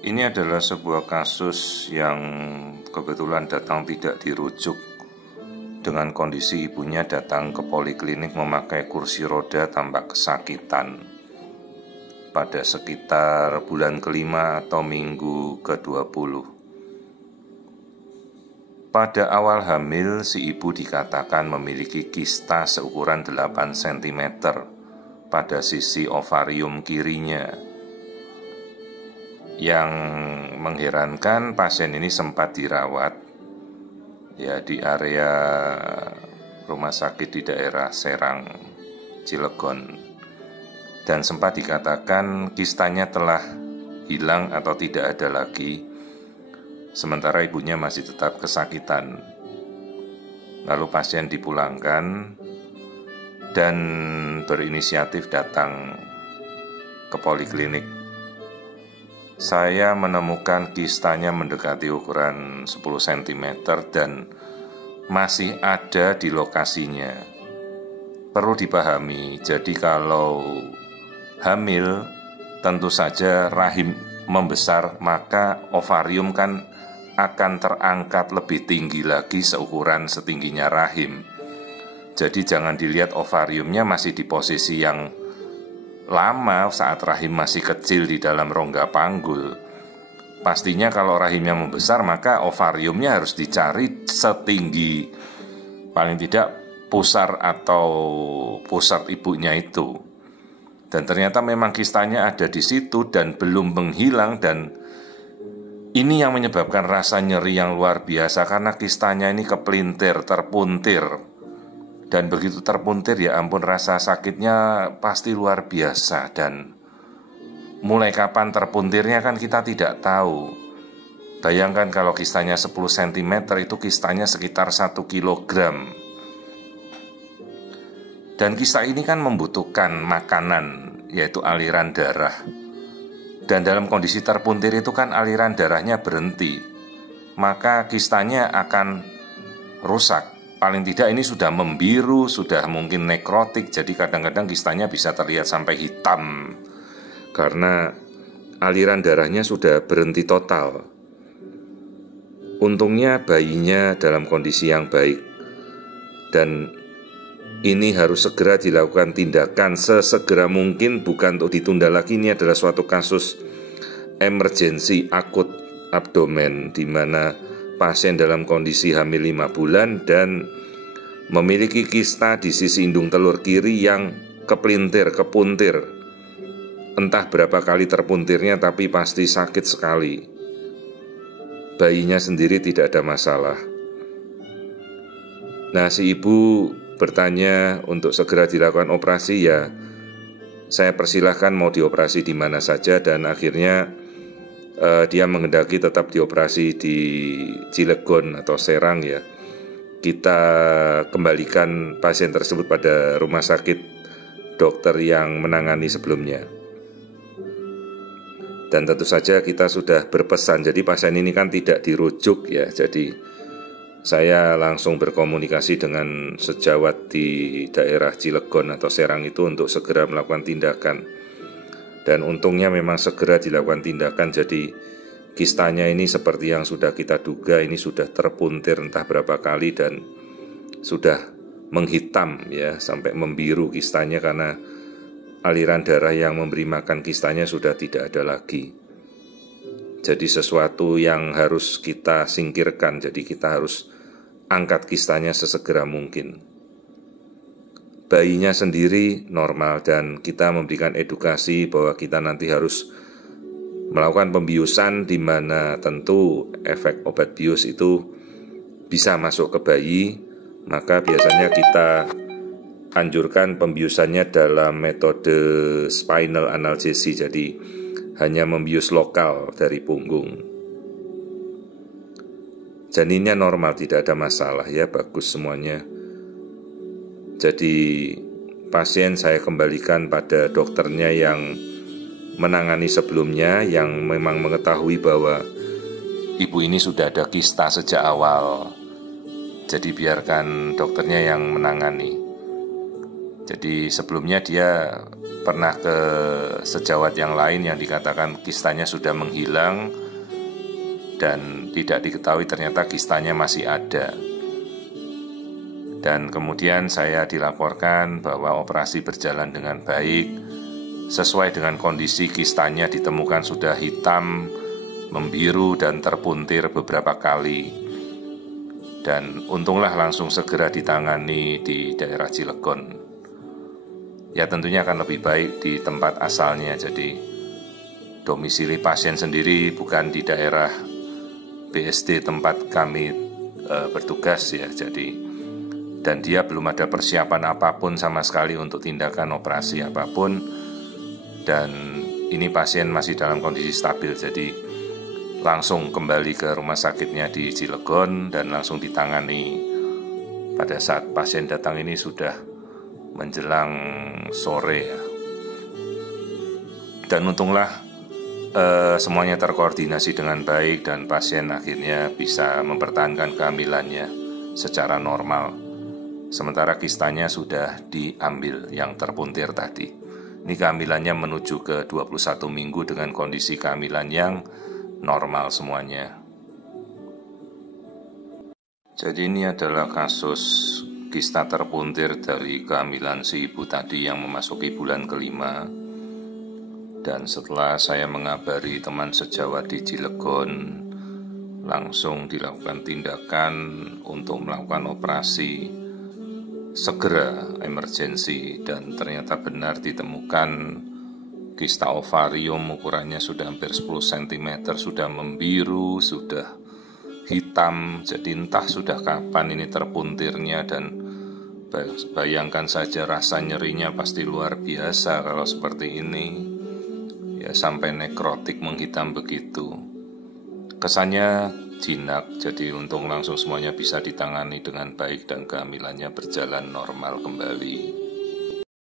Ini adalah sebuah kasus yang kebetulan datang tidak dirujuk, dengan kondisi ibunya datang ke poliklinik memakai kursi roda tampak kesakitan pada sekitar bulan kelima atau minggu ke-20. Pada awal hamil, si ibu dikatakan memiliki kista seukuran 8 cm pada sisi ovarium kirinya. Yang mengherankan, pasien ini sempat dirawat di area rumah sakit di daerah Serang, Cilegon, dan sempat dikatakan kistanya telah hilang atau tidak ada lagi, sementara ibunya masih tetap kesakitan. Lalu pasien dipulangkan dan berinisiatif datang ke poliklinik. Saya menemukan kistanya mendekati ukuran 10 cm dan masih ada di lokasinya. Perlu dipahami, jadi kalau hamil tentu saja rahim membesar, maka ovarium kan akan terangkat lebih tinggi lagi seukuran setingginya rahim. Jadi jangan dilihat ovariumnya masih di posisi yang lama saat rahim masih kecil di dalam rongga panggul. Pastinya kalau rahimnya membesar, maka ovariumnya harus dicari setinggi paling tidak pusar atau pusat ibunya itu. Dan ternyata memang kistanya ada di situ dan belum menghilang, dan ini yang menyebabkan rasa nyeri yang luar biasa karena kistanya ini kepelintir, terpuntir. Dan begitu terpuntir, ya ampun, rasa sakitnya pasti luar biasa. Dan mulai kapan terpuntirnya kan kita tidak tahu. Bayangkan kalau kistanya 10 cm, itu kistanya sekitar 1 kilogram. Dan kista ini kan membutuhkan makanan, yaitu aliran darah. Dan dalam kondisi terpuntir itu kan aliran darahnya berhenti, maka kistanya akan rusak. Paling tidak ini sudah membiru, sudah mungkin nekrotik, jadi kadang-kadang kistanya bisa terlihat sampai hitam karena aliran darahnya sudah berhenti total. Untungnya bayinya dalam kondisi yang baik, dan ini harus segera dilakukan tindakan sesegera mungkin, bukan untuk ditunda lagi. Ini adalah suatu kasus emergensi akut abdomen, di mana pasien dalam kondisi hamil 5 bulan dan memiliki kista di sisi indung telur kiri yang kepelintir, kepuntir. Entah berapa kali terpuntirnya, tapi pasti sakit sekali. Bayinya sendiri tidak ada masalah. Nah, si ibu bertanya untuk segera dilakukan operasi. Ya, saya persilahkan mau dioperasi di mana saja, dan akhirnya dia menghendaki tetap dioperasi di Cilegon atau Serang ya. Kita kembalikan pasien tersebut pada rumah sakit dokter yang menangani sebelumnya. Dan tentu saja kita sudah berpesan, jadi pasien ini kan tidak dirujuk ya. Jadi saya langsung berkomunikasi dengan sejawat di daerah Cilegon atau Serang itu untuk segera melakukan tindakan. Dan untungnya memang segera dilakukan tindakan, jadi kistanya ini seperti yang sudah kita duga, ini sudah terpuntir entah berapa kali dan sudah menghitam ya, sampai membiru kistanya karena aliran darah yang memberi makan kistanya sudah tidak ada lagi. Jadi sesuatu yang harus kita singkirkan, jadi kita harus angkat kistanya sesegera mungkin. Bayinya sendiri normal, dan kita memberikan edukasi bahwa kita nanti harus melakukan pembiusan, di mana tentu efek obat bius itu bisa masuk ke bayi. Maka biasanya kita anjurkan pembiusannya dalam metode spinal analgesi, jadi hanya membius lokal dari punggung. Janinnya normal, tidak ada masalah ya, bagus semuanya. Jadi pasien saya kembalikan pada dokternya yang menangani sebelumnya, yang memang mengetahui bahwa ibu ini sudah ada kista sejak awal. Jadi biarkan dokternya yang menangani. Jadi sebelumnya dia pernah ke sejawat yang lain yang dikatakan kistanya sudah menghilang dan tidak diketahui ternyata kistanya masih ada. Dan kemudian saya dilaporkan bahwa operasi berjalan dengan baik, sesuai dengan kondisi kistanya ditemukan sudah hitam, membiru dan terpuntir beberapa kali. Dan untunglah langsung segera ditangani di daerah Cilegon. Ya tentunya akan lebih baik di tempat asalnya. Jadi domisili pasien sendiri bukan di daerah BSD tempat kami bertugas ya. Jadi dan dia belum ada persiapan apapun sama sekali untuk tindakan operasi apapun. Dan ini pasien masih dalam kondisi stabil. Jadi langsung kembali ke rumah sakitnya di Cilegon dan langsung ditangani. Pada saat pasien datang ini sudah menjelang sore ya. Dan untunglah semuanya terkoordinasi dengan baik dan pasien akhirnya bisa mempertahankan kehamilannya secara normal. Sementara kistanya sudah diambil yang terpuntir tadi. Ini kehamilannya menuju ke 21 minggu dengan kondisi kehamilan yang normal semuanya. Jadi ini adalah kasus kista terpuntir dari kehamilan si ibu tadi yang memasuki bulan kelima. Dan setelah saya mengabari teman sejawat di Cilegon, langsung dilakukan tindakan untuk melakukan operasi segera emergensi. Dan ternyata benar ditemukan kista ovarium, ukurannya sudah hampir 10 cm, sudah membiru, sudah hitam. Jadi entah sudah kapan ini terpuntirnya. Dan bayangkan saja rasa nyerinya pasti luar biasa kalau seperti ini. Ya sampai nekrotik menghitam begitu. Kesannya jinak, jadi untung langsung semuanya bisa ditangani dengan baik dan kehamilannya berjalan normal kembali.